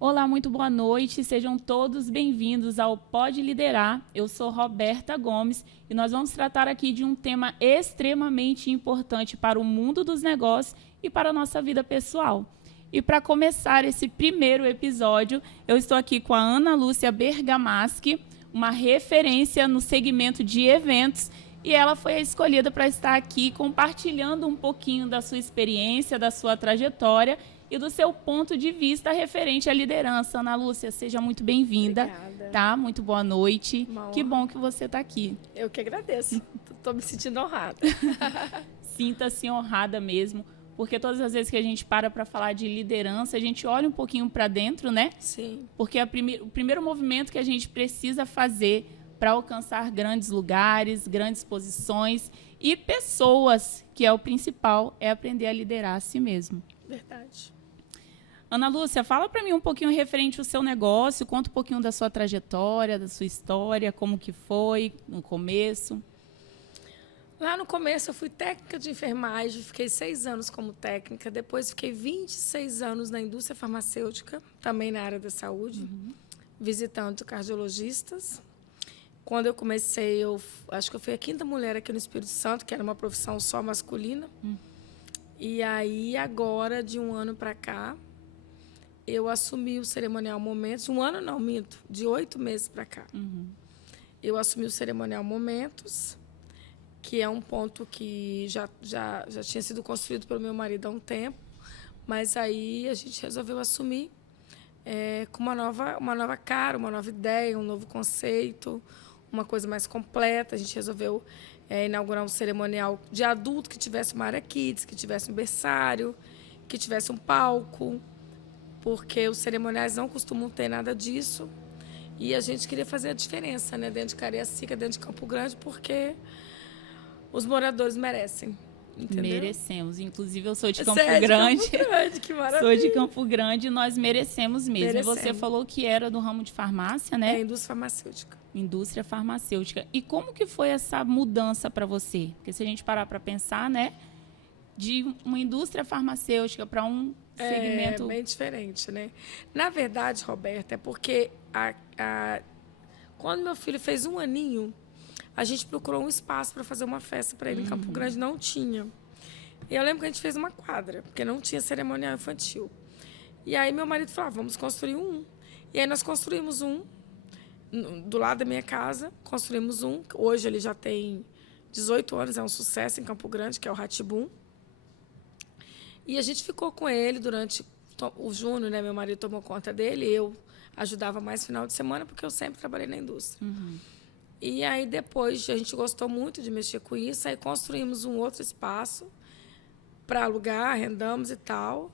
Olá, muito boa noite. Sejam todos bem-vindos ao Pode Liderar. Eu sou Roberta Gomes e nós vamos tratar aqui de um tema extremamente importante para o mundo dos negócios e para a nossa vida pessoal. E para começar esse primeiro episódio, eu estou aqui com a Ana Lúcia Bergamaschi, uma referência no segmento de eventos, e ela foi escolhida para estar aqui compartilhando um pouquinho da sua experiência, da sua trajetória e do seu ponto de vista referente à liderança. Ana Lúcia, seja muito bem-vinda. Obrigada. Tá? Muito boa noite. Uma Que honra. bom que você está aqui. Eu que agradeço. Estou me sentindo honrada. Sinta-se honrada mesmo, porque todas as vezes que a gente para falar de liderança, a gente olha um pouquinho para dentro, né? Sim. Porque o primeiro movimento que a gente precisa fazer para alcançar grandes lugares, grandes posições e pessoas, que é o principal, é aprender a liderar a si mesmo. Verdade. Ana Lúcia, fala para mim um pouquinho referente ao seu negócio, conta um pouquinho da sua trajetória, da sua história, como que foi no começo. Lá no começo eu fui técnica de enfermagem, fiquei 6 anos como técnica, depois fiquei 26 anos na indústria farmacêutica, também na área da saúde, visitando cardiologistas. Quando eu comecei, acho que eu fui a 5ª mulher aqui no Espírito Santo, que era uma profissão só masculina. E aí, agora, de um ano para cá, eu assumi o Cerimonial Momentos. Um ano não, minto, de 8 meses para cá. Eu assumi o Cerimonial Momentos, que é um ponto que já tinha sido construído pelo meu marido há um tempo, mas aí a gente resolveu assumir com uma nova cara, uma nova ideia, um novo conceito, uma coisa mais completa. A gente resolveu inaugurar um cerimonial de adulto que tivesse uma área kids, que tivesse um berçário, que tivesse um palco, porque os cerimoniais não costumam ter nada disso. E a gente queria fazer a diferença, né, dentro de Cariacica, dentro de Campo Grande, porque os moradores merecem. Entendeu? Merecemos. Inclusive, eu sou de Campo Sério, Grande. Campo Grande, que maravilha. Sou de Campo Grande e nós merecemos mesmo. Merecemos. Você falou que era do ramo de farmácia, né? É, indústria farmacêutica. Indústria farmacêutica. E como que foi essa mudança para você? Porque se a gente parar para pensar, né, de uma indústria farmacêutica para um segmento... É bem diferente, né? Na verdade, Roberta, é porque quando meu filho fez 1 aninho, a gente procurou um espaço para fazer uma festa para ele em Campo Grande, não tinha. E eu lembro que a gente fez uma quadra, porque não tinha cerimonial infantil. E aí meu marido falou, vamos construir um. E aí nós construímos um, do lado da minha casa, construímos um. Hoje ele já tem 18 anos, é um sucesso em Campo Grande, que é o Ratibum. E a gente ficou com ele durante o Júnior, né? Meu marido tomou conta dele, eu ajudava mais final de semana, porque eu sempre trabalhei na indústria. E aí, depois, a gente gostou muito de mexer com isso, aí construímos um outro espaço para alugar, arrendamos e tal.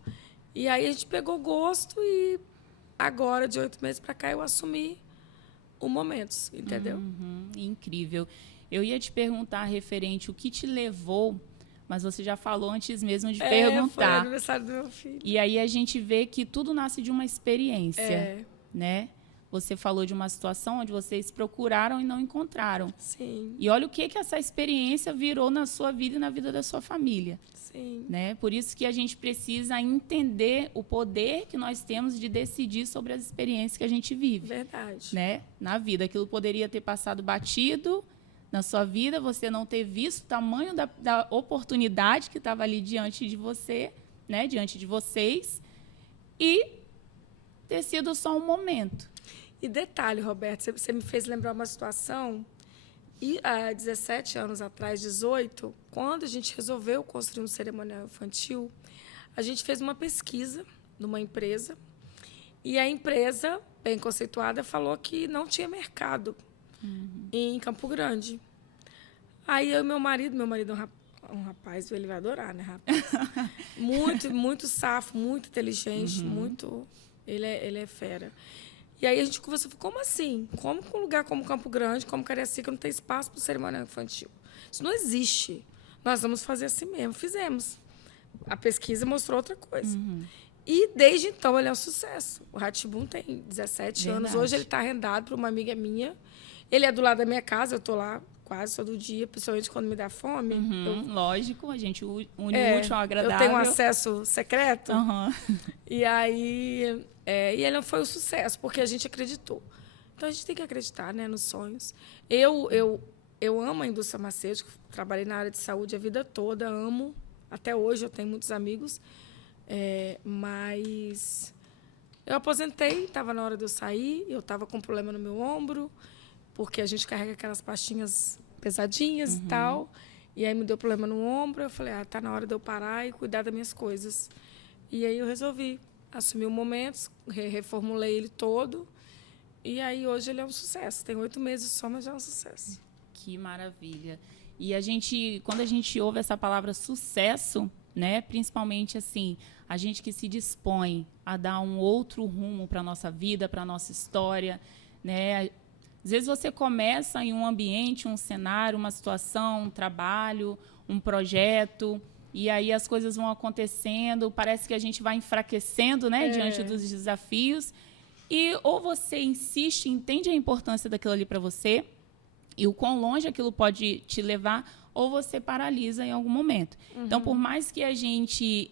E aí a gente pegou gosto e agora, de 8 meses para cá, eu assumi o Momentos, entendeu? Incrível. Eu ia te perguntar referente o que te levou, mas você já falou antes mesmo de Foi perguntar. aniversário do meu filho. E aí a gente vê que tudo nasce de uma experiência, né? Você falou de uma situação onde vocês procuraram e não encontraram. Sim. E olha o que essa experiência virou na sua vida e na vida da sua família. Sim. Né? Por isso que a gente precisa entender o poder que nós temos de decidir sobre as experiências que a gente vive. Verdade. Né? Na vida. Aquilo poderia ter passado batido na sua vida, você não ter visto o tamanho da oportunidade que estava ali diante de você, né? Diante de vocês, e ter sido só um momento. E detalhe, Roberto, você me fez lembrar uma situação, e há 17 anos atrás, 18, quando a gente resolveu construir um cerimonial infantil, a gente fez uma pesquisa numa empresa, e a empresa, bem conceituada, falou que não tinha mercado em Campo Grande. Aí eu e meu marido é um rapaz, ele vai adorar, né, rapaz? muito safo, muito inteligente, muito... Ele é fera. E aí a gente conversou, como assim? Como que um lugar como Campo Grande, como Cariacica, não tem espaço para o cerimonial infantil? Isso não existe. Nós vamos fazer assim mesmo. Fizemos. A pesquisa mostrou outra coisa. E desde então ele é um sucesso. O Ratibum tem 17 anos. Hoje ele está arrendado para uma amiga minha. Ele é do lado da minha casa, eu estou lá quase todo dia, principalmente quando me dá fome. Lógico, a gente une o útil ao Eu agradável. tenho um acesso secreto. Uhum. E aí, e ele não foi um sucesso, porque a gente acreditou. Então, a gente tem que acreditar, né, nos sonhos. Eu amo a indústria farmacêutica, trabalhei na área de saúde a vida toda, amo. Até hoje eu tenho muitos amigos, mas eu aposentei, estava na hora de eu sair, eu estava com um problema no meu ombro, porque a gente carrega aquelas pastinhas pesadinhas e tal, e aí me deu problema no ombro, eu falei, tá na hora de eu parar e cuidar das minhas coisas. E aí eu resolvi assumir o Momentos, reformulei ele todo, e aí hoje ele é um sucesso. Tem 8 meses só, mas já é um sucesso. Que maravilha. E quando a gente ouve essa palavra sucesso, né, principalmente assim, a gente que se dispõe a dar um outro rumo para a nossa vida, para a nossa história, né? Às vezes você começa em um ambiente, um cenário, uma situação, um trabalho, um projeto, e aí as coisas vão acontecendo, parece que a gente vai enfraquecendo, né, diante dos desafios, e ou você insiste, entende a importância daquilo ali para você, e o quão longe aquilo pode te levar, ou você paralisa em algum momento. Então, por mais que a gente,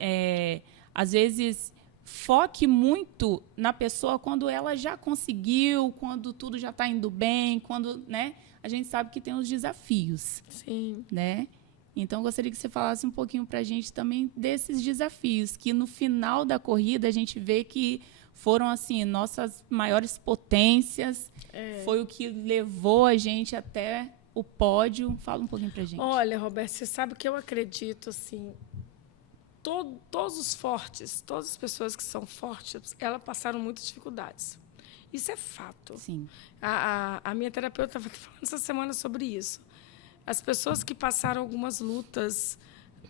às vezes, foque muito na pessoa quando ela já conseguiu, quando tudo já está indo bem, quando, né, a gente sabe que tem os desafios. Sim. Né? Então, eu gostaria que você falasse um pouquinho para a gente também desses desafios, que no final da corrida a gente vê que foram assim nossas maiores potências, foi o que levou a gente até o pódio. Fala um pouquinho pra gente. Olha, Roberto, você sabe que eu acredito, assim, todos os fortes, todas as pessoas que são fortes, elas passaram muitas dificuldades. Isso é fato. Sim. A minha terapeuta estava falando essa semana sobre isso. As pessoas que passaram algumas lutas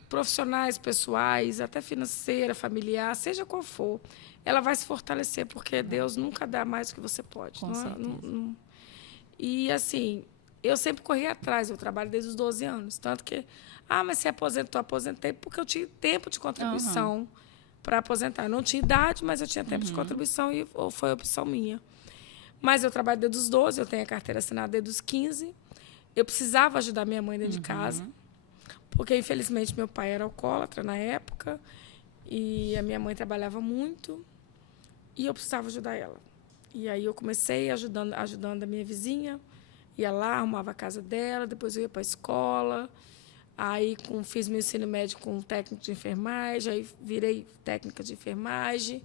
profissionais, pessoais, até financeira, familiar, seja qual for, ela vai se fortalecer, porque Deus nunca dá mais do que você pode. Com certeza. E, assim, eu sempre corri atrás, eu trabalho desde os 12 anos. Tanto que, mas você aposentou, aposentei porque eu tinha tempo de contribuição para aposentar. Eu não tinha idade, mas eu tinha tempo de contribuição e foi opção minha. Mas eu trabalho desde os 12, eu tenho a carteira assinada desde os 15. Eu precisava ajudar minha mãe dentro de casa, porque, infelizmente, meu pai era alcoólatra na época e a minha mãe trabalhava muito e eu precisava ajudar ela. E aí eu comecei ajudando a minha vizinha, ia lá, arrumava a casa dela, depois eu ia para a escola, aí fiz meu ensino médio com técnico de enfermagem, aí virei técnica de enfermagem,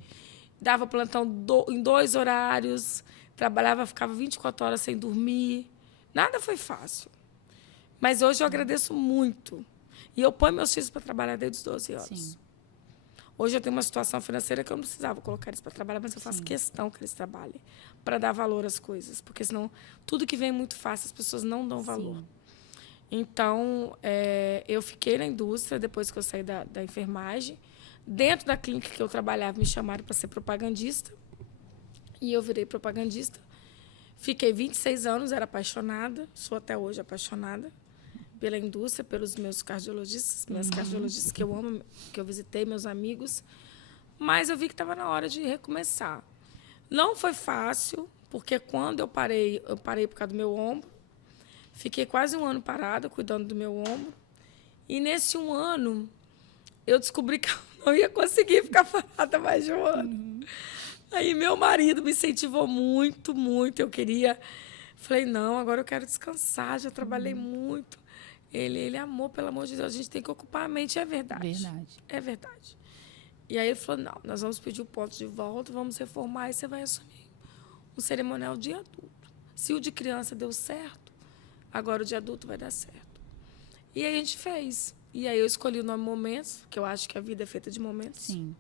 dava plantão em 2 horários, trabalhava, ficava 24 horas sem dormir. Nada foi fácil. Mas hoje eu agradeço muito. E eu ponho meus filhos para trabalhar desde os 12 anos. Sim. Hoje eu tenho uma situação financeira que eu não precisava colocar eles para trabalhar, mas eu faço questão que eles trabalhem para dar valor às coisas. Porque senão tudo que vem muito fácil, as pessoas não dão valor. Sim. Então, eu fiquei na indústria depois que eu saí da enfermagem. Dentro da clínica que eu trabalhava, me chamaram para ser propagandista. E eu virei propagandista. Fiquei 26 anos, era apaixonada, sou até hoje apaixonada pela indústria, pelos meus cardiologistas, minhas cardiologistas que eu amo, que eu visitei, meus amigos. Mas eu vi que estava na hora de recomeçar. Não foi fácil, porque quando eu parei por causa do meu ombro. Fiquei quase 1 ano parada, cuidando do meu ombro. E nesse 1 ano, eu descobri que eu não ia conseguir ficar parada mais de 1 ano. Aí meu marido me incentivou muito, muito. Eu queria... Falei, não, agora eu quero descansar, já trabalhei muito. Ele amou, pelo amor de Deus, a gente tem que ocupar a mente. É verdade. Verdade. É verdade. E aí ele falou, não, nós vamos pedir o ponto de volta, vamos reformar e você vai assumir um cerimonial de adulto. Se o de criança deu certo, agora o de adulto vai dar certo. E aí a gente fez. E aí eu escolhi o nome Momentos, porque eu acho que a vida é feita de momentos. Sim.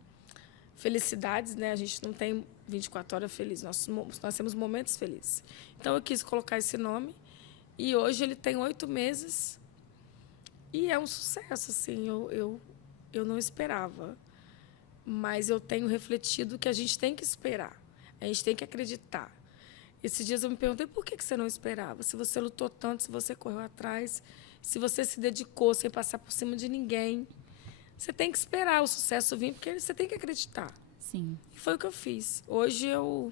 Felicidades, né? A gente não tem 24 horas felizes, nós temos momentos felizes. Então, eu quis colocar esse nome e hoje ele tem 8 meses e é um sucesso, assim, eu não esperava. Mas eu tenho refletido que a gente tem que esperar, a gente tem que acreditar. Esses dias eu me perguntei por que você não esperava? Se você lutou tanto, se você correu atrás, se você se dedicou sem passar por cima de ninguém. Você tem que esperar o sucesso vir, porque você tem que acreditar. Sim. E foi o que eu fiz. Hoje eu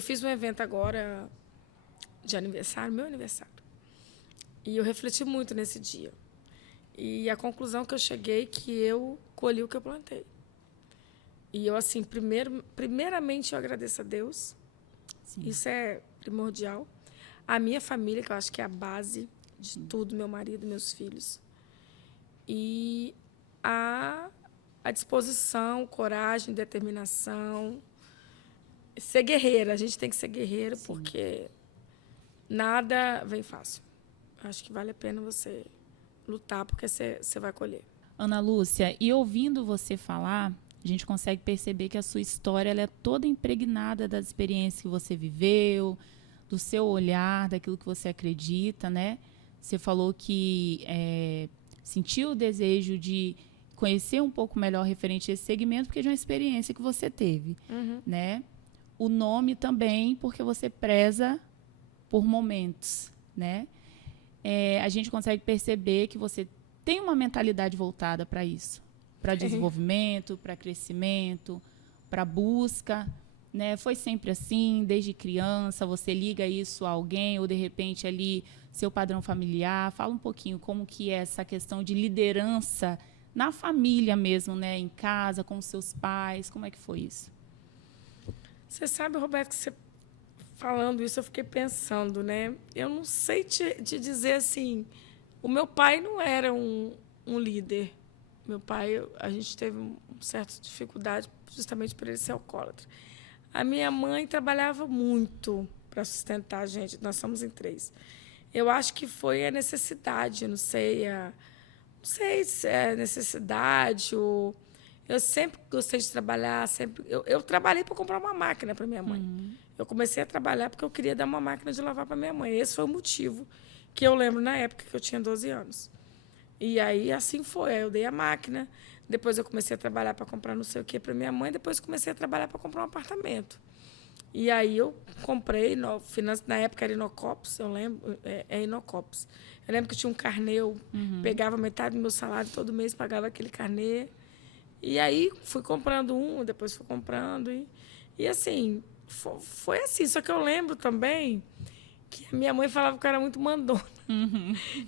fiz um evento agora de aniversário, meu aniversário. E eu refleti muito nesse dia. E a conclusão que eu cheguei é que eu colhi o que eu plantei. E eu, assim, primeiramente, eu agradeço a Deus. Sim. Isso é primordial. A minha família, que eu acho que é a base de tudo, meu marido, meus filhos. E a disposição, coragem, determinação. Ser guerreira. A gente tem que ser guerreira, sim, porque nada vem fácil. Acho que vale a pena você lutar, porque você vai colher. Ana Lúcia, e ouvindo você falar, a gente consegue perceber que a sua história ela é toda impregnada das experiências que você viveu, do seu olhar, daquilo que você acredita, né? Você falou que sentiu o desejo de conhecer um pouco melhor referente a esse segmento, porque de uma experiência que você teve, né? O nome também, porque você preza por momentos, né? A gente consegue perceber que você tem uma mentalidade voltada para isso, para desenvolvimento, para crescimento, para busca, né? Foi sempre assim, desde criança, você liga isso a alguém ou, de repente, ali, seu padrão familiar. Fala um pouquinho como que é essa questão de liderança na família mesmo, né? Em casa, com os seus pais, como é que foi isso? Você sabe, Roberto, que você falando isso, eu fiquei pensando, né? Eu não sei te dizer assim, o meu pai não era um líder. Meu pai, a gente teve uma certa dificuldade justamente por ele ser alcoólatra. A minha mãe trabalhava muito para sustentar a gente. Nós somos em 3. Eu acho que foi a necessidade, não sei se é necessidade ou... Eu sempre gostei de trabalhar, eu trabalhei para comprar uma máquina para minha mãe. Eu comecei a trabalhar porque eu queria dar uma máquina de lavar para minha mãe. Esse foi o motivo que eu lembro na época que eu tinha 12 anos. E aí, assim foi. Aí eu dei a máquina, depois eu comecei a trabalhar para comprar não sei o quê para minha mãe, depois comecei a trabalhar para comprar um apartamento. E aí eu comprei, na época era Inocops, eu lembro, Inocops. Eu lembro que tinha um carnê, eu pegava metade do meu salário todo mês, pagava aquele carnê. E aí fui comprando depois fui comprando. E assim, foi assim. Só que eu lembro também que a minha mãe falava que eu era muito mandona.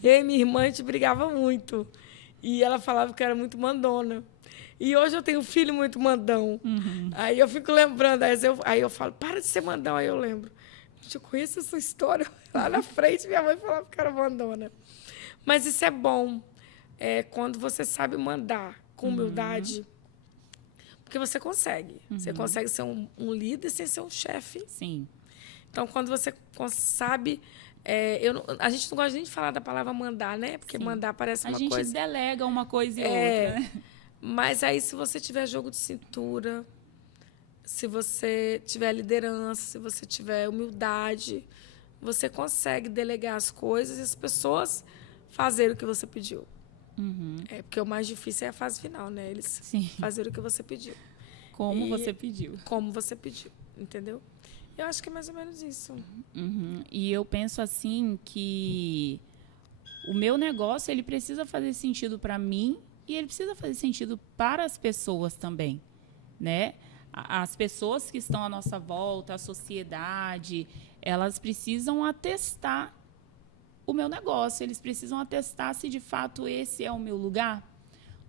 Eu e minha irmã, a gente brigava muito. E ela falava que eu era muito mandona. E hoje eu tenho um filho muito mandão. Aí eu fico lembrando, aí eu falo, para de ser mandão. Aí eu lembro, eu conheço essa história. Lá na frente, minha mãe falava que eu era mandona. Mas isso é bom, quando você sabe mandar com humildade, porque você consegue. Você consegue ser um líder sem ser um chefe. Sim. Então, quando você sabe... a gente não gosta nem de falar da palavra mandar, né? Porque sim, mandar parece uma coisa... A gente delega uma coisa e outra, né? Mas aí, se você tiver jogo de cintura, se você tiver liderança, se você tiver humildade, você consegue delegar as coisas e as pessoas fazerem o que você pediu. Porque o mais difícil é a fase final, né? Eles fazerem o que você pediu. Como você pediu. Como você pediu, entendeu? Eu acho que é mais ou menos isso. E eu penso assim que o meu negócio ele precisa fazer sentido para mim e ele precisa fazer sentido para as pessoas também, né? As pessoas que estão à nossa volta, a sociedade, elas precisam atestar o meu negócio, eles precisam atestar se de fato esse é o meu lugar.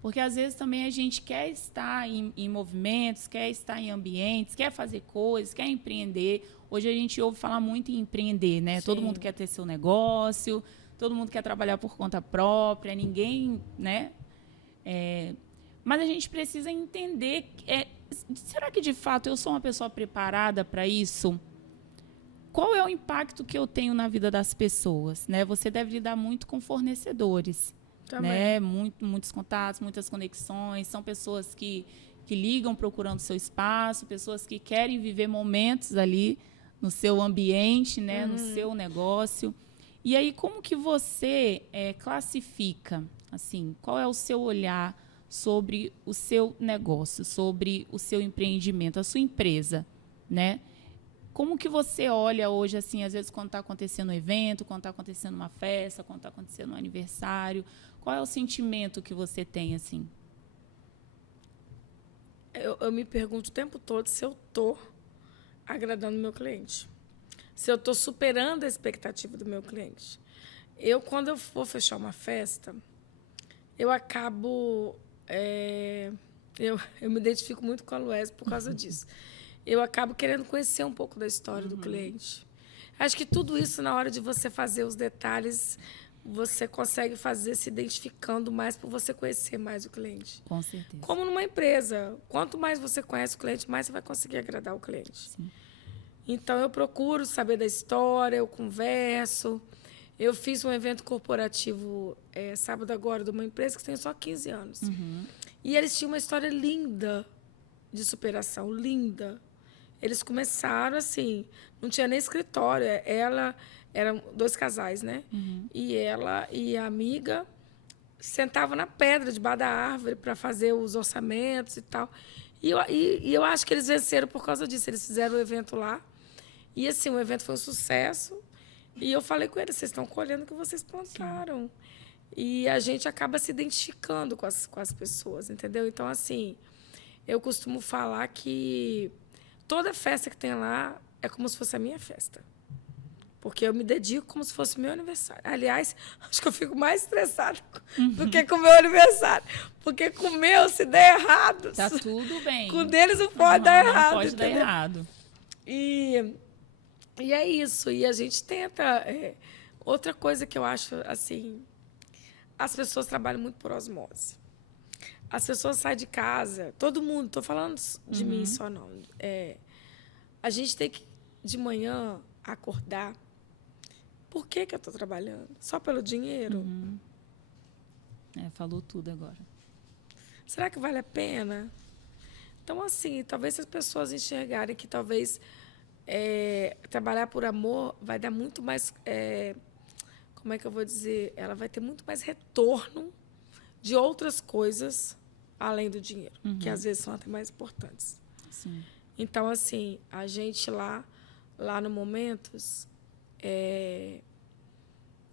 Porque às vezes também a gente quer estar em movimentos, quer estar em ambientes, quer fazer coisas, quer empreender. Hoje a gente ouve falar muito em empreender, né? Sim. Todo mundo quer ter seu negócio, todo mundo quer trabalhar por conta própria, ninguém, né? Mas a gente precisa entender, será que de fato eu sou uma pessoa preparada para isso? Qual é o impacto que eu tenho na vida das pessoas, né? Você deve lidar muito com fornecedores. Né? Muitos contatos, muitas conexões, são pessoas que ligam procurando seu espaço, pessoas que querem viver momentos ali no seu ambiente, né? No seu negócio. E aí, como que você classifica, assim, qual é o seu olhar sobre o seu negócio, sobre o seu empreendimento, a sua empresa, né? Como que você olha hoje, assim, às vezes quando está acontecendo um evento, quando está acontecendo uma festa, quando está acontecendo um aniversário, qual é o sentimento que você tem, assim? Eu me pergunto o tempo todo se eu estou agradando o meu cliente, se eu estou superando a expectativa do meu cliente. Quando eu vou fechar uma festa, eu acabo... eu me identifico muito com a Luésia por causa disso. Eu acabo querendo conhecer um pouco da história do cliente. Acho que tudo isso, na hora de você fazer os detalhes, você consegue fazer se identificando mais por você conhecer mais o cliente. Com certeza. Como numa empresa. Quanto mais você conhece o cliente, mais você vai conseguir agradar o cliente. Sim. Então, eu procuro saber da história, eu converso. Eu fiz um evento corporativo sábado agora de uma empresa que tem só 15 anos. E eles tinham uma história linda de superação, linda. Eles começaram assim, não tinha nem escritório. Eram 2 casais, né? E ela e a amiga sentavam na pedra, debaixo da árvore, para fazer os orçamentos e tal. E eu acho que eles venceram por causa disso. Eles fizeram o evento lá. E, assim, o evento foi um sucesso. E eu falei com eles, vocês estão colhendo o que vocês plantaram. Sim. E a gente acaba se identificando com as pessoas, entendeu? Então, assim, eu costumo falar que toda festa que tem lá é como se fosse a minha festa. Porque eu me dedico como se fosse meu aniversário. Aliás, acho que eu fico mais estressada do que com o meu aniversário. Porque com o meu, se der errado... Tá tudo bem. Com deles não pode dar errado. Não pode dar errado. E é isso. E a gente tenta... outra coisa que eu acho, assim... As pessoas trabalham muito por osmose. As pessoas saem de casa... Todo mundo, estou falando de mim só não. A gente tem que, de manhã, acordar... Por que eu estou trabalhando? Só pelo dinheiro? Falou tudo agora. Será que vale a pena? Então, assim, talvez as pessoas enxergarem que talvez trabalhar por amor vai dar muito mais... como é que eu vou dizer? Ela vai ter muito mais retorno de outras coisas além do dinheiro, que às vezes são até mais importantes. Sim. Então, assim, a gente lá no Momentos...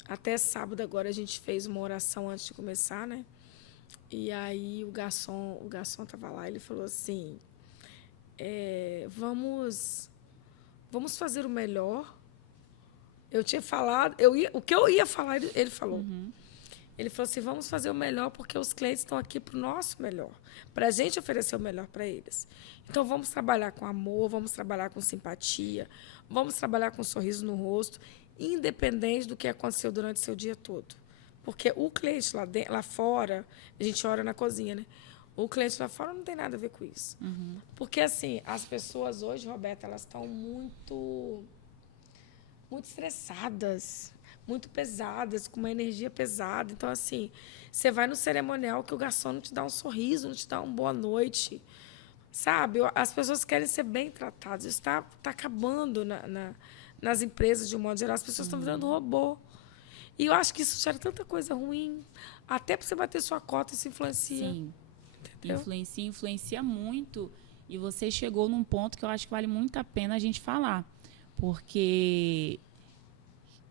até sábado agora a gente fez uma oração antes de começar, né? E aí o garçom estava lá, ele falou assim, vamos fazer o melhor. Eu tinha falado, o que eu ia falar, ele falou. Ele falou assim, vamos fazer o melhor porque os clientes estão aqui para o nosso melhor, para a gente oferecer o melhor para eles. Então, vamos trabalhar com amor, vamos trabalhar com simpatia, vamos trabalhar com um sorriso no rosto, independente do que aconteceu durante o seu dia todo. Porque o cliente lá fora, a gente ora na cozinha, né? O cliente lá fora não tem nada a ver com isso. Porque, assim, as pessoas hoje, Roberta, elas estão muito estressadas, muito pesadas, com uma energia pesada. Então, assim, você vai no cerimonial que o garçom não te dá um sorriso, não te dá uma boa noite. Sabe? As pessoas querem ser bem tratadas. Isso está acabando nas empresas, de um modo geral. As pessoas estão virando robô. E eu acho que isso gera tanta coisa ruim. Até para você bater sua cota, isso influencia. Sim. Entendeu? Influencia muito. E você chegou num ponto que eu acho que vale muito a pena a gente falar. Porque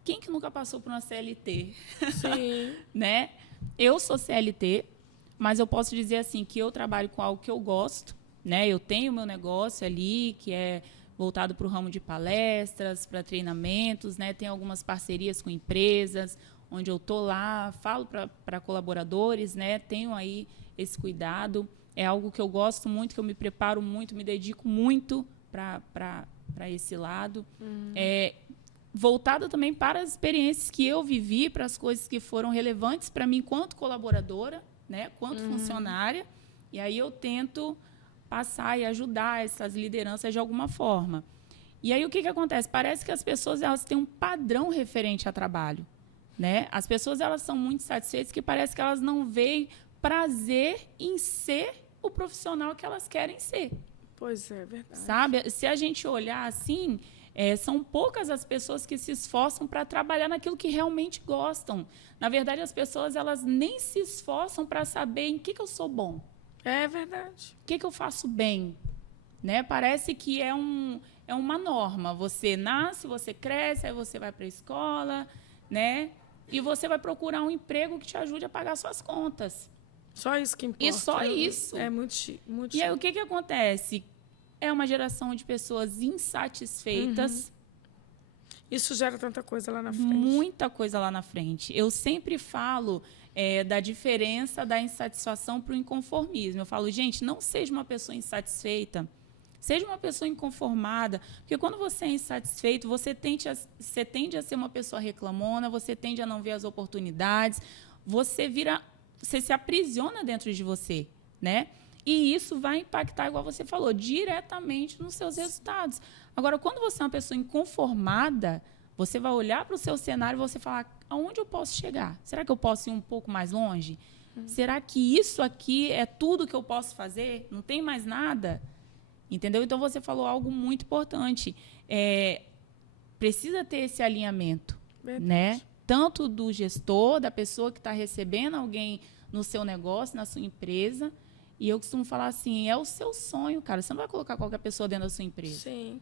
quem que nunca passou por uma CLT? Sim. Né? Eu sou CLT, mas eu posso dizer assim que eu trabalho com algo que eu gosto. Né? Eu tenho meu negócio ali, que é voltado para o ramo de palestras, para treinamentos, né? Tenho algumas parcerias com empresas, onde eu estou lá, falo para colaboradores, né? Tenho aí esse cuidado. É algo que eu gosto muito, que eu me preparo muito, me dedico muito para esse lado. Voltado também para as experiências que eu vivi, para as coisas que foram relevantes para mim enquanto colaboradora, né? Quanto funcionária. E aí eu tento passar e ajudar essas lideranças de alguma forma. E aí o que acontece? Parece que as pessoas elas têm um padrão referente a trabalho, né? As pessoas elas são muito satisfeitas que parece que elas não veem prazer em ser o profissional que elas querem ser. Pois é, verdade. Sabe? Se a gente olhar assim, são poucas as pessoas que se esforçam para trabalhar naquilo que realmente gostam. Na verdade, as pessoas elas nem se esforçam para saber em que eu sou bom. É verdade. O que eu faço bem? Né? Parece que é uma norma. Você nasce, você cresce, aí você vai para a escola, né? E você vai procurar um emprego que te ajude a pagar suas contas. Só isso que importa. E só isso. É muito chique. E aí o que acontece? É uma geração de pessoas insatisfeitas. Isso gera tanta coisa lá na frente. Muita coisa lá na frente. Eu sempre falo da diferença da insatisfação para o inconformismo. Eu falo, gente, não seja uma pessoa insatisfeita, seja uma pessoa inconformada, porque quando você é insatisfeito, você tende a ser uma pessoa reclamona, você tende a não ver as oportunidades, você se aprisiona dentro de você, né? E isso vai impactar, igual você falou, diretamente nos seus resultados. Agora, quando você é uma pessoa inconformada, você vai olhar para o seu cenário e você falar, aonde eu posso chegar? Será que eu posso ir um pouco mais longe? Será que isso aqui é tudo que eu posso fazer? Não tem mais nada? Entendeu? Então, você falou algo muito importante. Precisa ter esse alinhamento, né? Tanto do gestor, da pessoa que está recebendo alguém no seu negócio, na sua empresa. E eu costumo falar assim, é o seu sonho, cara. Você não vai colocar qualquer pessoa dentro da sua empresa. Sim.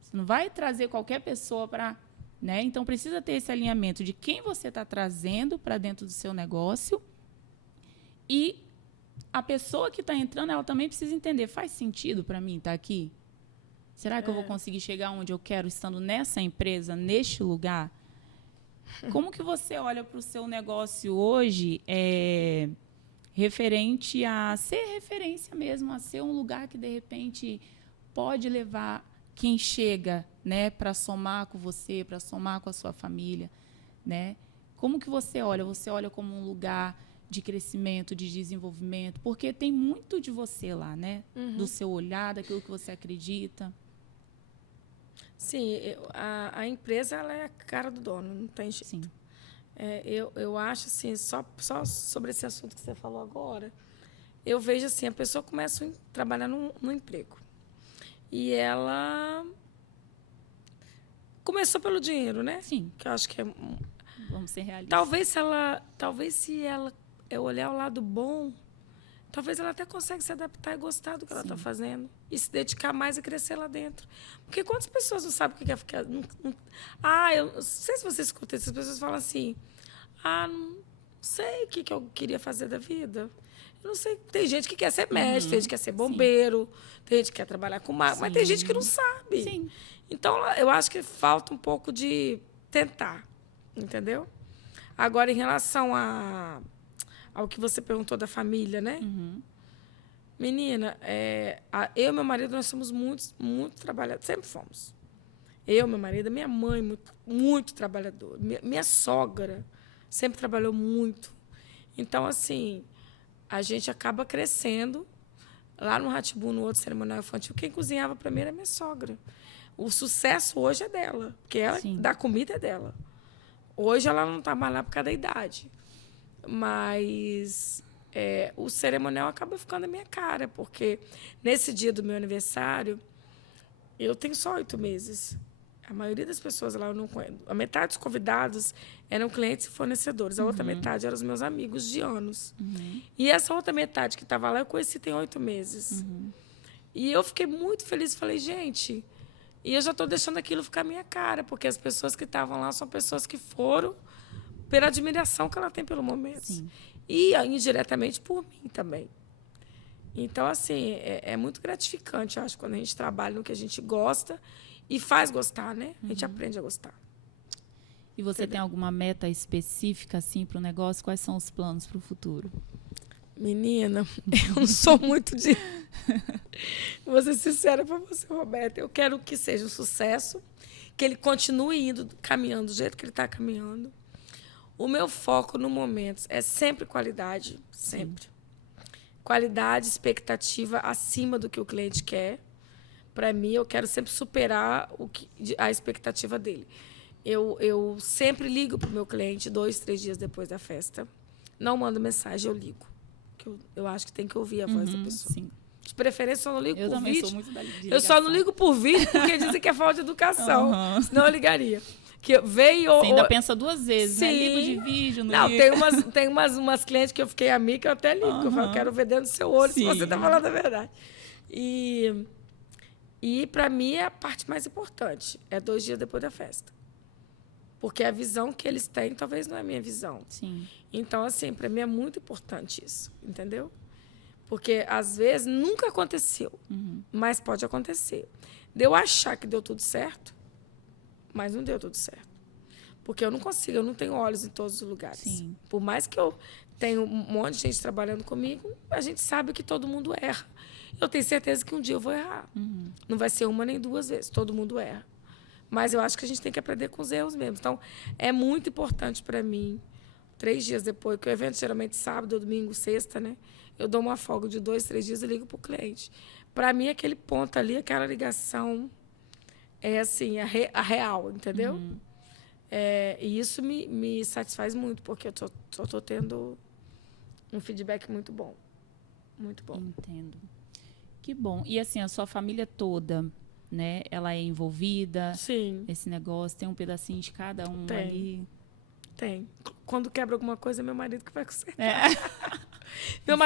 Você não vai trazer qualquer pessoa para... Né? Então, precisa ter esse alinhamento de quem você está trazendo para dentro do seu negócio. E a pessoa que está entrando, ela também precisa entender, faz sentido para mim estar aqui? Será que eu vou conseguir chegar onde eu quero estando nessa empresa, neste lugar? Como que você olha para o seu negócio hoje referente a ser referência mesmo, a ser um lugar que, de repente, pode levar quem chega, né, para somar com você, para somar com a sua família, né? Como que você olha? Você olha como um lugar de crescimento, de desenvolvimento, porque tem muito de você lá, né? Do seu olhar, daquilo que você acredita. Sim, a empresa ela é a cara do dono, não tem jeito. Sim. Eu acho assim, só sobre esse assunto que você falou agora, eu vejo assim, a pessoa começa a trabalhar no emprego. E ela começou pelo dinheiro, né? Sim. Que eu acho que é... Vamos ser realistas. Talvez se ela olhar o lado bom, talvez ela até consiga se adaptar e gostar do que ela está fazendo. E se dedicar mais e crescer lá dentro. Porque quantas pessoas não sabem o que é ficar... eu não sei se você escuta, essas pessoas falam assim, não sei o que eu queria fazer da vida. Eu não sei. Tem gente que quer ser mestre, tem gente que quer ser bombeiro, tem gente que quer trabalhar com mar, mas tem gente que não sabe. Sim. Então, eu acho que falta um pouco de tentar, entendeu? Agora, em relação ao que você perguntou da família, né? Menina, eu e meu marido, nós somos muito trabalhadores, sempre fomos. Eu, meu marido, minha mãe, muito trabalhador. Minha sogra sempre trabalhou muito. Então, assim, a gente acaba crescendo. Lá no Rá-Tim-Bum, no outro cerimonial infantil, quem cozinhava para mim era minha sogra. O sucesso hoje é dela, porque ela dá comida é dela. Hoje ela não está mais lá por causa da idade. Mas o cerimonial acaba ficando a minha cara, porque nesse dia do meu aniversário, eu tenho só 8 meses. A maioria das pessoas lá eu não conheço. A metade dos convidados eram clientes e fornecedores. A outra metade eram os meus amigos de anos. E essa outra metade que estava lá, eu conheci tem 8 meses. E eu fiquei muito feliz. Falei, gente... E eu já estou deixando aquilo ficar minha cara, porque as pessoas que estavam lá são pessoas que foram pela admiração que ela tem pelo momento. Sim. E indiretamente por mim também. Então, assim, é muito gratificante, eu acho, quando a gente trabalha no que a gente gosta e faz gostar, né? A gente aprende a gostar. E você tem alguma meta específica, assim, para o negócio? Quais são os planos para o futuro? Menina, eu não sou muito de... Vou ser sincera para você, Roberta. Eu quero que seja um sucesso, que ele continue caminhando do jeito que ele está caminhando. O meu foco no momento é sempre qualidade, sempre. Qualidade, expectativa acima do que o cliente quer. Para mim, eu quero sempre superar a expectativa dele. Eu sempre ligo para o meu cliente 2, 3 dias depois da festa. Não mando mensagem, eu ligo. Eu acho que tem que ouvir a voz da pessoa. Sim. De preferência, eu só não ligo por vídeo. Sou muito da ligação. Eu só não ligo por vídeo porque dizem que é falta de educação. Senão eu ligaria. Que veio, você ainda pensa 2 vezes, né? Ligo de vídeo, não ligo. Tem umas clientes que eu fiquei amiga que eu até ligo. Eu falo, quero ver dentro do seu olho se você está falando a verdade. E para mim, é a parte mais importante. É 2 dias depois da festa. Porque a visão que eles têm talvez não é a minha visão. Sim. Então, assim, para mim é muito importante isso, entendeu? Porque, às vezes, nunca aconteceu, mas pode acontecer. De eu achar que deu tudo certo, mas não deu tudo certo. Porque eu não consigo, eu não tenho olhos em todos os lugares. Sim. Por mais que eu tenha um monte de gente trabalhando comigo, a gente sabe que todo mundo erra. Eu tenho certeza que um dia eu vou errar. Não vai ser uma nem duas vezes, todo mundo erra. Mas eu acho que a gente tem que aprender com os erros mesmo. Então, é muito importante para mim, 3 dias depois, porque o evento geralmente sábado, domingo, sexta, né? Eu dou uma folga de 2, 3 dias e ligo para o cliente. Para mim, aquele ponto ali, aquela ligação, é assim, a real, entendeu? E isso me satisfaz muito, porque eu estou tendo um feedback muito bom. Muito bom. Entendo. Que bom. E assim, a sua família toda, né? Ela é envolvida nesse negócio? Tem um pedacinho de cada um ali? Tem. Quando quebra alguma coisa, é meu marido que vai consertar. Meu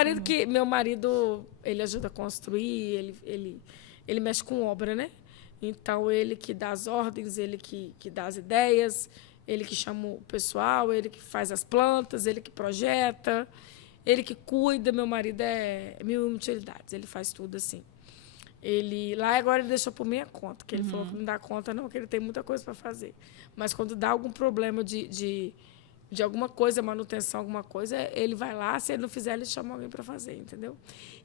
marido, ele ajuda a construir, ele mexe com obra, né? Então, ele que dá as ordens, ele que dá as ideias, ele que chama o pessoal, ele que faz as plantas, ele que projeta, ele que cuida. Meu marido é mil utilidades, ele faz tudo assim. Lá agora ele deixou por minha conta, que ele falou que não dá conta não, que ele tem muita coisa para fazer. Mas quando dá algum problema de alguma coisa, manutenção, alguma coisa, ele vai lá, se ele não fizer, ele chama alguém para fazer, entendeu?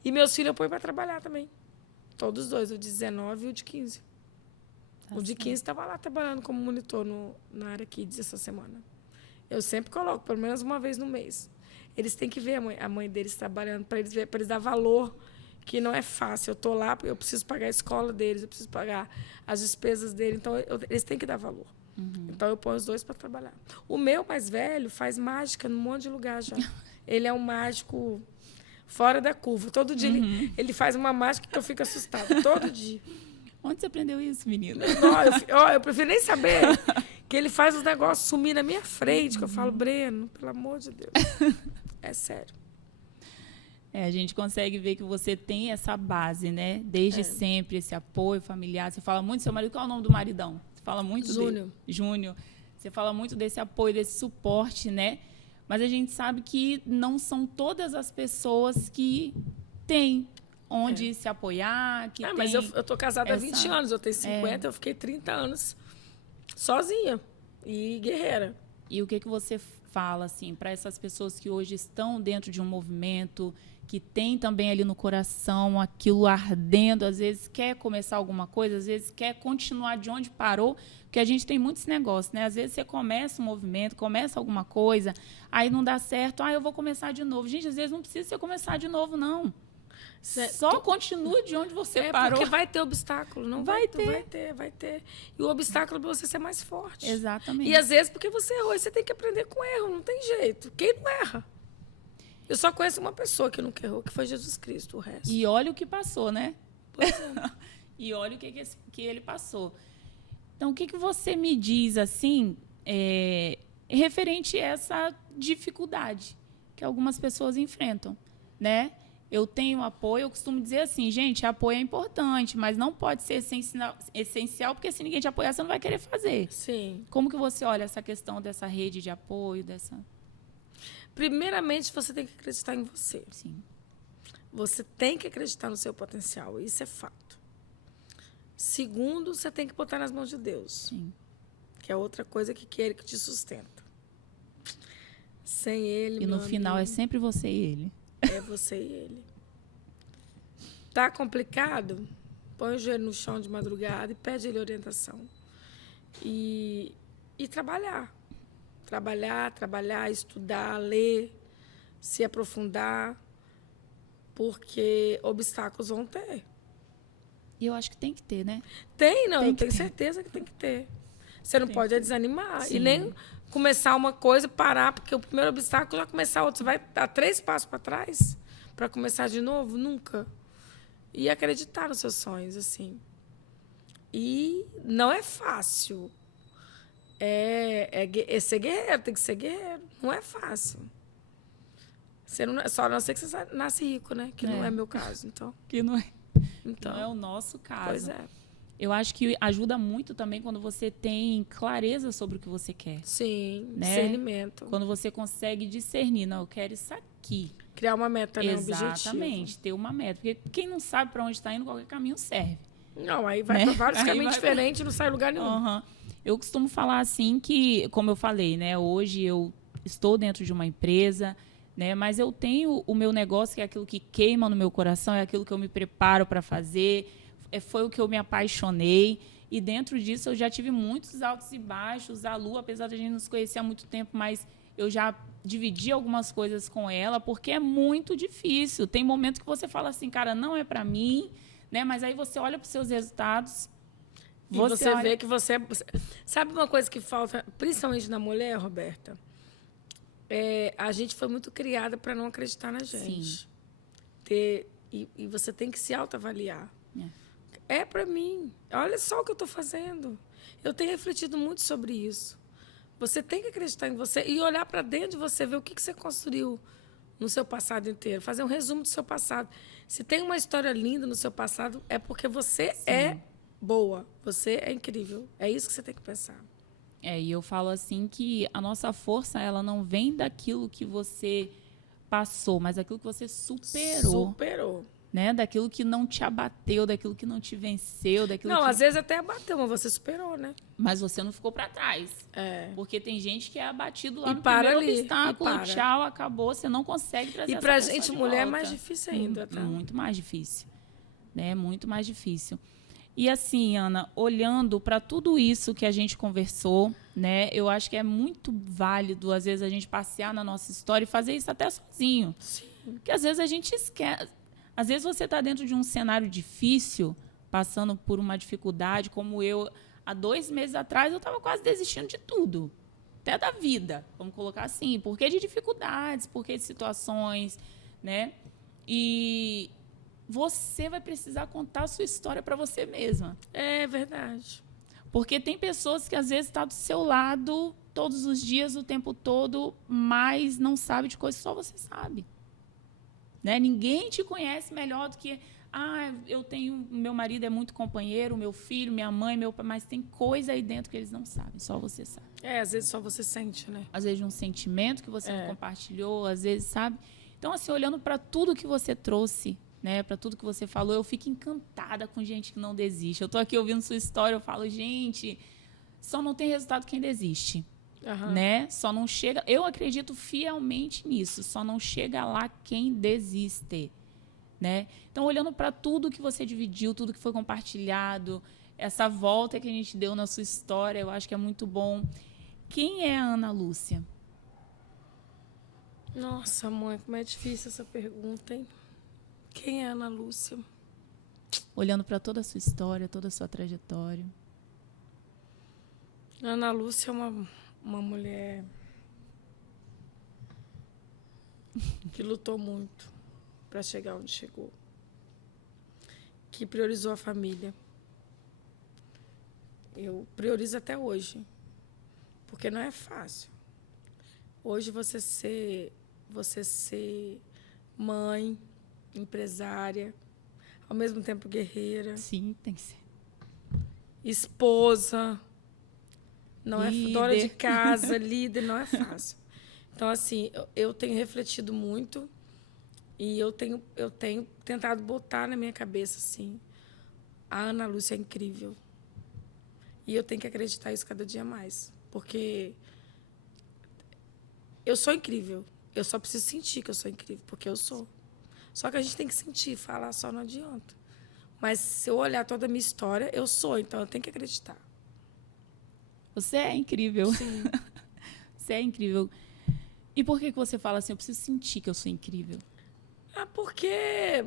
E meus filhos eu ponho para trabalhar também. Todos os dois, o de 19 e o de 15. O de 15 estava lá trabalhando como monitor na área Kids essa semana. Eu sempre coloco, pelo menos uma vez no mês. Eles têm que ver a mãe deles trabalhando, para eles dar valor, que não é fácil. Eu estou lá, eu preciso pagar a escola deles, eu preciso pagar as despesas deles, então eles têm que dar valor. Então eu ponho os dois para trabalhar. O meu mais velho faz mágica num monte de lugar já. Ele é um mágico fora da curva. Todo dia ele faz uma mágica que eu fico assustada, todo dia. Onde você aprendeu isso, menina? Eu prefiro nem saber que ele faz os negócios sumir na minha frente, que eu falo, Breno, pelo amor de Deus. É sério. A gente consegue ver que você tem essa base, né? Desde sempre, esse apoio familiar. Você fala muito do seu marido. Qual é o nome do maridão? Você fala muito dele. Júnior. Você fala muito desse apoio, desse suporte, né? Mas a gente sabe que não são todas as pessoas que têm onde se apoiar. Mas eu estou casada há 20 anos, eu tenho 50, eu fiquei 30 anos sozinha e guerreira. E o que você fala assim, para essas pessoas que hoje estão dentro de um movimento, que tem também ali no coração aquilo ardendo, às vezes quer começar alguma coisa, às vezes quer continuar de onde parou, porque a gente tem muitos negócios, né? Às vezes você começa um movimento, começa alguma coisa, aí não dá certo, eu vou começar de novo. Gente, às vezes não precisa você começar de novo, não. Só continua de onde você parou. Porque vai ter obstáculo, não vai ter. E o obstáculo é para você ser mais forte. Exatamente. E às vezes porque você errou, você tem que aprender com erro, não tem jeito. Quem não erra? Eu só conheço uma pessoa que nunca errou, que foi Jesus Cristo, o resto. E olha o que passou, né? Pois é. E olha o que ele passou. Então, o que você me diz, assim, referente a essa dificuldade que algumas pessoas enfrentam, né? Eu tenho apoio, eu costumo dizer assim, gente, apoio é importante, mas não pode ser essencial, porque se ninguém te apoiar, você não vai querer fazer. Sim. Como que você olha essa questão dessa rede de apoio, dessa... Primeiramente, você tem que acreditar em você. Sim. Você tem que acreditar no seu potencial, isso é fato. Segundo, você tem que botar nas mãos de Deus. Sim. Que é outra coisa que Ele que te sustenta. Sem Ele, e no final é sempre você e Ele. É você e Ele. Tá complicado? Põe o joelho no chão de madrugada e pede Ele orientação. E trabalhar. Trabalhar, estudar, ler, se aprofundar, porque obstáculos vão ter. E eu acho que tem que ter, né? Eu tenho certeza que tem que ter. Você não pode desanimar. Sim. E nem começar uma coisa, parar, porque o primeiro obstáculo já começar outro. Você vai dar 3 passos para trás para começar de novo? Nunca. E acreditar nos seus sonhos, assim. E não é fácil. É ser guerreiro, tem que ser guerreiro. Não é fácil. Só a não ser que você nasce rico, né? Que não é meu caso, então. Que não é. Então, não é o nosso caso. Pois é. Eu acho que ajuda muito também quando você tem clareza sobre o que você quer. Sim, né? Discernimento. Quando você consegue discernir, não, eu quero isso aqui. Criar uma meta, né? Exatamente, ter uma meta. Porque quem não sabe para onde está indo, qualquer caminho serve. Não, aí vai né? para vários Aí caminhos vai diferentes e não sai lugar nenhum. Uhum. Eu costumo falar assim que, como eu falei, né? Hoje eu estou dentro de uma empresa, né? Mas eu tenho o meu negócio, que é aquilo que queima no meu coração, é aquilo que eu me preparo para fazer, foi o que eu me apaixonei. E dentro disso eu já tive muitos altos e baixos. A Lu, apesar de a gente não se conhecer há muito tempo, mas eu já dividi algumas coisas com ela, porque é muito difícil. Tem momentos que você fala assim, cara, não é para mim, né? Mas aí você olha para os seus resultados. E você vê que você... Sabe uma coisa que falta, principalmente na mulher, Roberta? A gente foi muito criada para não acreditar na gente. Sim. E você tem que se autoavaliar. É para mim. Olha só o que eu estou fazendo. Eu tenho refletido muito sobre isso. Você tem que acreditar em você e olhar para dentro de você, ver o que você construiu no seu passado inteiro. Fazer um resumo do seu passado. Se tem uma história linda no seu passado, é porque você é boa. Você é incrível. É isso que você tem que pensar. E eu falo assim que a nossa força, ela não vem daquilo que você passou, mas daquilo que você superou. Superou. Né? Daquilo que não te abateu, daquilo que não te venceu, daquilo não, que... às vezes até abateu, mas você superou, né? Mas você não ficou para trás. Porque tem gente que é abatido lá e no para primeiro ali, obstáculo, tchau, acabou, você não consegue trazer essa pessoa de volta. E pra gente, mulher, é mais difícil ainda, tá? Muito mais difícil. Né? Muito mais difícil. E assim, Ana, olhando para tudo isso que a gente conversou, né, eu acho que é muito válido, às vezes, a gente passear na nossa história e fazer isso até sozinho. Sim. Porque às vezes a gente esquece. Às vezes você está dentro de um cenário difícil, passando por uma dificuldade, como eu, há 2 meses atrás, eu estava quase desistindo de tudo. Até da vida, vamos colocar assim. Porque de dificuldades, porque de situações, né? E você vai precisar contar a sua história para você mesma. É verdade. Porque tem pessoas que, às vezes, estão do seu lado todos os dias, o tempo todo, mas não sabe de coisas que só você sabe. Né? Ninguém te conhece melhor do que... eu tenho... Meu marido é muito companheiro, meu filho, minha mãe, meu pai, mas tem coisa aí dentro que eles não sabem, só você sabe. Às vezes só você sente, né? Às vezes um sentimento que você não compartilhou, às vezes, sabe? Então, assim, olhando para tudo que você trouxe, né, para tudo que você falou, eu fico encantada com gente que não desiste. Eu estou aqui ouvindo sua história, eu falo, gente, só não tem resultado quem desiste. Né? Só não chega, eu acredito fielmente nisso, só não chega lá quem desiste, né? Então, olhando para tudo que você dividiu, tudo que foi compartilhado, essa volta que a gente deu na sua história, eu acho que é muito bom. Quem é a Ana Lúcia? Nossa, mãe, como é difícil essa pergunta, hein? Quem é a Ana Lúcia? Olhando para toda a sua história, toda a sua trajetória. Ana Lúcia é uma mulher que lutou muito para chegar onde chegou, que priorizou a família. Eu priorizo até hoje, porque não é fácil. Hoje você ser mãe, empresária, ao mesmo tempo guerreira. Sim, tem que ser. Esposa. Não é dona de casa, líder, não é fácil. Então, assim, eu tenho refletido muito e eu tenho tentado botar na minha cabeça, assim, a Ana Lúcia é incrível. E eu tenho que acreditar isso cada dia mais. Porque eu sou incrível. Eu só preciso sentir que eu sou incrível, porque eu sou. Só que a gente tem que sentir, falar só não adianta. Mas se eu olhar toda a minha história, eu sou, então eu tenho que acreditar. Você é incrível. Sim. Você é incrível. E por que você fala assim, eu preciso sentir que eu sou incrível? Porque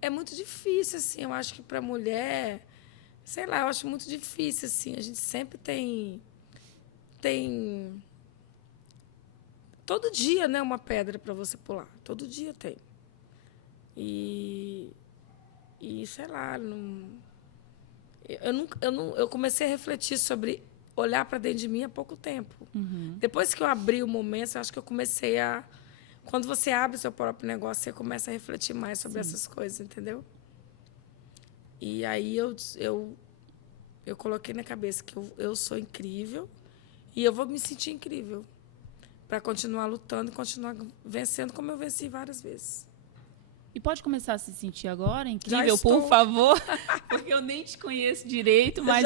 é muito difícil, assim. Eu acho que para mulher, sei lá, eu acho muito difícil, assim. A gente sempre tem todo dia, né, uma pedra para você pular. Todo dia tem. E sei lá, eu comecei a refletir sobre olhar para dentro de mim há pouco tempo. Depois que eu abri o momento, eu acho que eu comecei a... Quando você abre o seu próprio negócio, você começa a refletir mais sobre essas coisas, entendeu? E aí eu coloquei na cabeça que eu sou incrível e eu vou me sentir incrível para continuar lutando e continuar vencendo como eu venci várias vezes. E pode começar a se sentir agora, incrível, por favor, porque eu nem te conheço direito, mas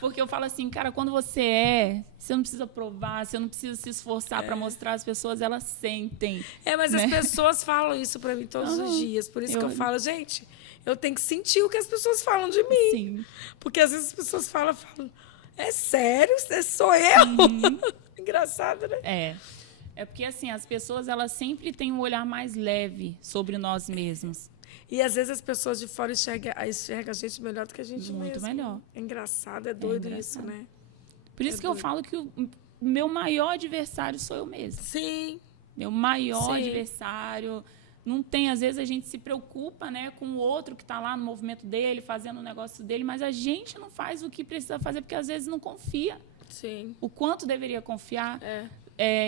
porque eu falo assim, cara, quando você não precisa provar, você não precisa se esforçar para mostrar, as pessoas, elas sentem. Mas né? as pessoas falam isso para mim todos os dias, por isso que eu falo, gente, eu tenho que sentir o que as pessoas falam de mim. Sim. Porque às vezes as pessoas falam, é sério? Sou eu? Engraçado, né? É porque, assim, as pessoas, elas sempre têm um olhar mais leve sobre nós mesmos. E, às vezes, as pessoas de fora enxergam a gente melhor do que a gente mesmo. Muito melhor. É engraçado, é doido isso, né? Por isso que eu falo que o meu maior adversário sou eu mesmo. Sim. Meu maior adversário. Não tem, às vezes, a gente se preocupa, né, com o outro que está lá no movimento dele, fazendo o negócio dele, mas a gente não faz o que precisa fazer, porque, às vezes, não confia. Sim. O quanto deveria confiar.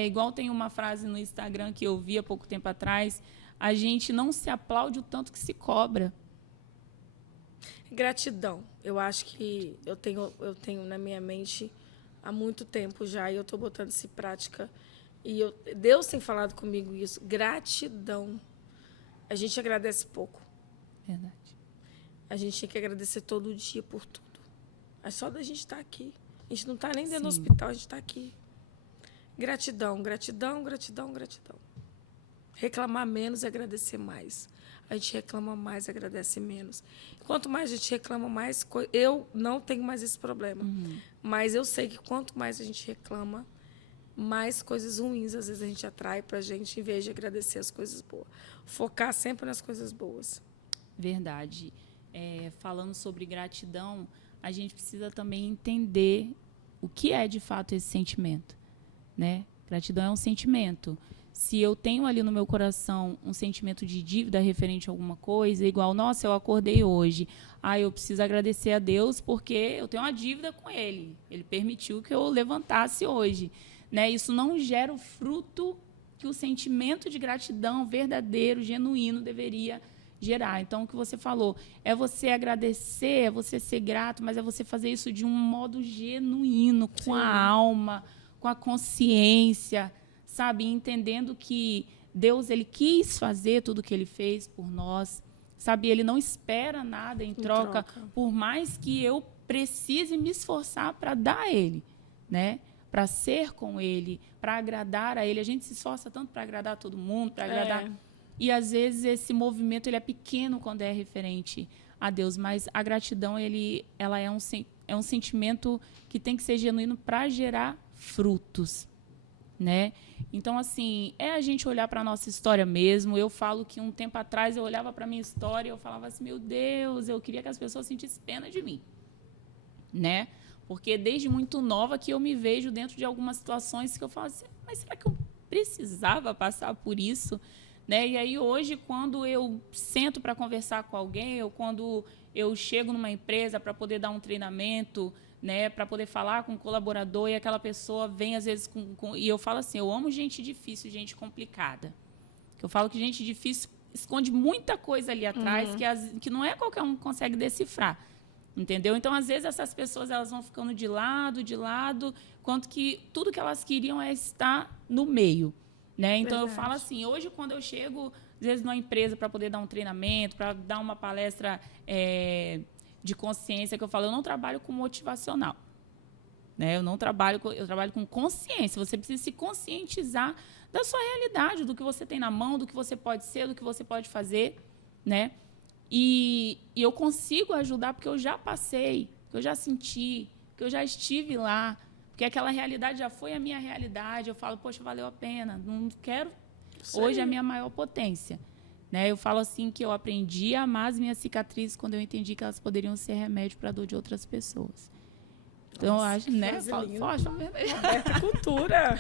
Igual tem uma frase no Instagram que eu vi há pouco tempo atrás, a gente não se aplaude o tanto que se cobra. Gratidão. Eu acho que eu tenho na minha mente há muito tempo já, e eu estou botando isso em prática. E Deus tem falado comigo isso. Gratidão. A gente agradece pouco. Verdade. A gente tem que agradecer todo dia por tudo. É só da gente estar aqui. A gente não está nem dentro do hospital, a gente está aqui. Gratidão, gratidão, gratidão, gratidão. Reclamar menos e agradecer mais. A gente reclama mais e agradece menos. Quanto mais a gente reclama, mais... Eu não tenho mais esse problema. Mas eu sei que quanto mais a gente reclama, mais coisas ruins, às vezes, a gente atrai para a gente, em vez de agradecer as coisas boas. Focar sempre nas coisas boas. Verdade. Falando sobre gratidão, a gente precisa também entender o que é, de fato, esse sentimento. Né? Gratidão é um sentimento. Se eu tenho ali no meu coração um sentimento de dívida referente a alguma coisa, igual, nossa, eu acordei hoje, eu preciso agradecer a Deus porque eu tenho uma dívida com Ele. Ele permitiu que eu levantasse hoje. Né? Isso não gera o fruto que o sentimento de gratidão verdadeiro, genuíno, deveria gerar. Então, o que você falou é você agradecer, é você ser grato, mas é você fazer isso de um modo genuíno, com a alma, com a consciência, sabe? Entendendo que Deus, ele quis fazer tudo o que ele fez por nós, sabe? Ele não espera nada em troca, por mais que eu precise me esforçar para dar a ele, né? Para ser com ele, para agradar a ele. A gente se esforça tanto para agradar todo mundo, para agradar... E, às vezes, esse movimento ele é pequeno quando é referente a Deus, mas a gratidão ela é um sentimento que tem que ser genuíno para gerar frutos, né? Então, assim, a gente olhar para a nossa história mesmo. Eu falo que um tempo atrás eu olhava para a minha história e eu falava assim, meu Deus, eu queria que as pessoas sentissem pena de mim, né? Porque desde muito nova que eu me vejo dentro de algumas situações que eu falo assim, mas será que eu precisava passar por isso? Né? E aí hoje, quando eu sento para conversar com alguém, ou quando eu chego numa empresa para poder dar um treinamento, né, para poder falar com um colaborador, e aquela pessoa vem às vezes e eu falo assim, eu amo gente difícil, gente complicada. Eu falo que gente difícil esconde muita coisa ali atrás que não é qualquer um que consegue decifrar. Entendeu? Então, às vezes, essas pessoas elas vão ficando de lado, quanto que tudo que elas queriam é estar no meio. Né? Então, eu falo assim, hoje, quando eu chego, às vezes, numa empresa para poder dar um treinamento, para dar uma palestra de consciência, que eu falo, eu não trabalho com motivacional. Né? Eu trabalho com consciência. Você precisa se conscientizar da sua realidade, do que você tem na mão, do que você pode ser, do que você pode fazer. Né? E eu consigo ajudar porque eu já passei, porque eu já senti, porque eu já estive lá, porque aquela realidade já foi a minha realidade. Eu falo, poxa, valeu a pena, não quero. Hoje é a minha maior potência. Né? Eu falo assim que eu aprendi a amar as minhas cicatrizes quando eu entendi que elas poderiam ser remédio para a dor de outras pessoas. Então, nossa, eu acho, né? Roberta Cultura.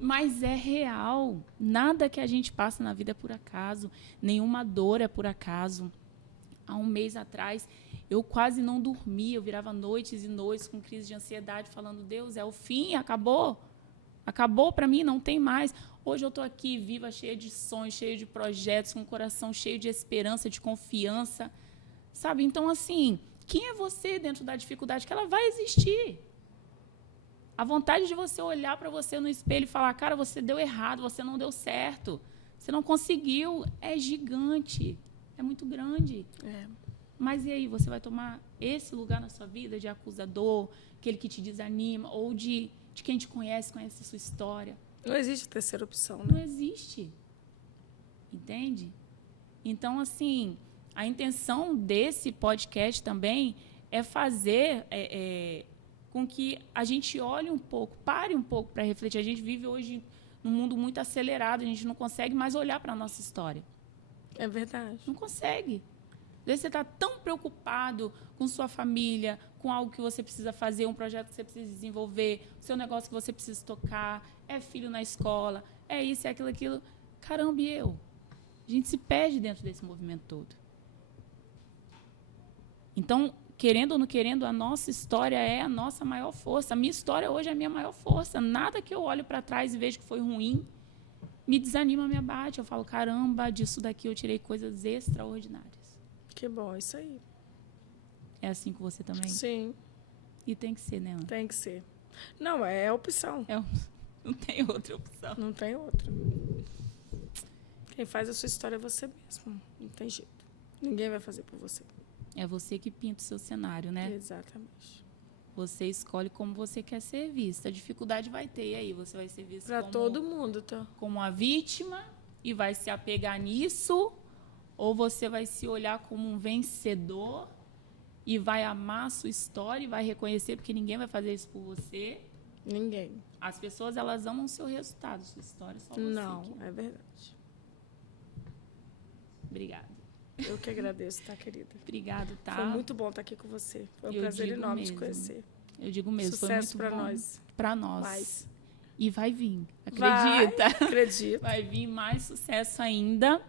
Mas é real. Nada que a gente passa na vida é por acaso. Nenhuma dor é por acaso. Há um mês atrás, eu quase não dormia. Eu virava noites e noites com crise de ansiedade, falando, Deus, é o fim, acabou. Acabou para mim, não tem mais. Hoje eu estou aqui viva, cheia de sonhos, cheia de projetos, com o coração cheio de esperança, de confiança. Sabe? Então, assim, quem é você dentro da dificuldade? Que ela vai existir. A vontade de você olhar para você no espelho e falar, cara, você deu errado, você não deu certo. Você não conseguiu, é gigante, é muito grande. Mas e aí, você vai tomar esse lugar na sua vida de acusador, aquele que te desanima, ou de quem te conhece a sua história? Não existe terceira opção, né? Não existe. Entende? Então, assim, a intenção desse podcast também é fazer com que a gente olhe um pouco, pare um pouco para refletir. A gente vive hoje num mundo muito acelerado, a gente não consegue mais olhar para a nossa história. É verdade. Não consegue. Às vezes você está tão preocupado com sua família, com algo que você precisa fazer, um projeto que você precisa desenvolver, seu negócio que você precisa tocar, é filho na escola, é isso, é aquilo. Caramba, e eu? A gente se perde dentro desse movimento todo. Então, querendo ou não querendo, a nossa história é a nossa maior força. A minha história hoje é a minha maior força. Nada que eu olho para trás e vejo que foi ruim me desanima, me abate. Eu falo, caramba, disso daqui eu tirei coisas extraordinárias. Que bom, isso aí. É assim com você também? Sim. E tem que ser, né, Ana? Tem que ser. Não, é opção. Não tem outra opção. Não tem outra. Quem faz a sua história é você mesmo. Não tem jeito. Ninguém vai fazer por você. É você que pinta o seu cenário, né? Exatamente. Você escolhe como você quer ser vista. A dificuldade vai ter, e aí você vai ser vista Para todo mundo, tá? como a vítima e vai se apegar nisso, ou você vai se olhar como um vencedor e vai amar a sua história e vai reconhecer, porque ninguém vai fazer isso por você. Ninguém. As pessoas, elas amam o seu resultado, sua história, só você. Não, que... é verdade. Obrigada. Eu que agradeço, tá, querida? Obrigada, tá? Foi muito bom estar aqui com você. Foi um prazer enorme te conhecer. Eu digo mesmo, Sucesso foi muito bom. nós. Para nós. Mais. E vai vir, acredita? Acredito. Vai vir mais sucesso ainda.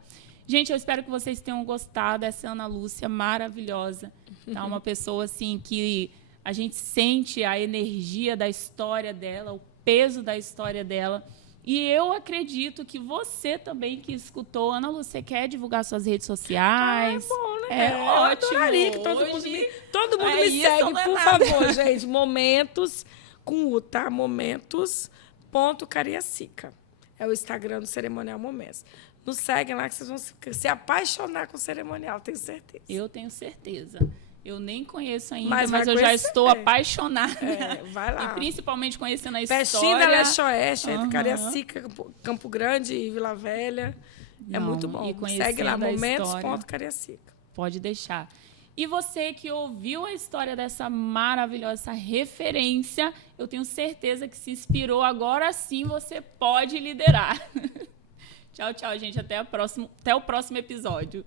Gente, eu espero que vocês tenham gostado dessa Ana Lúcia maravilhosa. Tá? Uma pessoa assim que a gente sente a energia da história dela, o peso da história dela. E eu acredito que você também que escutou, Ana Lúcia, quer divulgar suas redes sociais? É bom, né? É ótimo. Eu adoraria que todo mundo me segue, por favor, gente. Momentos com U, tá? Momentos.cariacica. É o Instagram do Cerimonial Momentos. Nos seguem lá que vocês vão se apaixonar com o cerimonial, tenho certeza. Eu tenho certeza. Eu nem conheço ainda, mas eu já estou apaixonada. Vai lá. E principalmente conhecendo a Pestinha história. da Leste-Oeste, entre Cariacica, Campo Grande e Vila Velha. É muito bom. Segue lá, momentos.cariacica. Pode deixar. E você que ouviu a história dessa maravilhosa, essa referência, eu tenho certeza que se inspirou. Agora sim você pode liderar. Tchau, tchau, gente. Até o próximo episódio.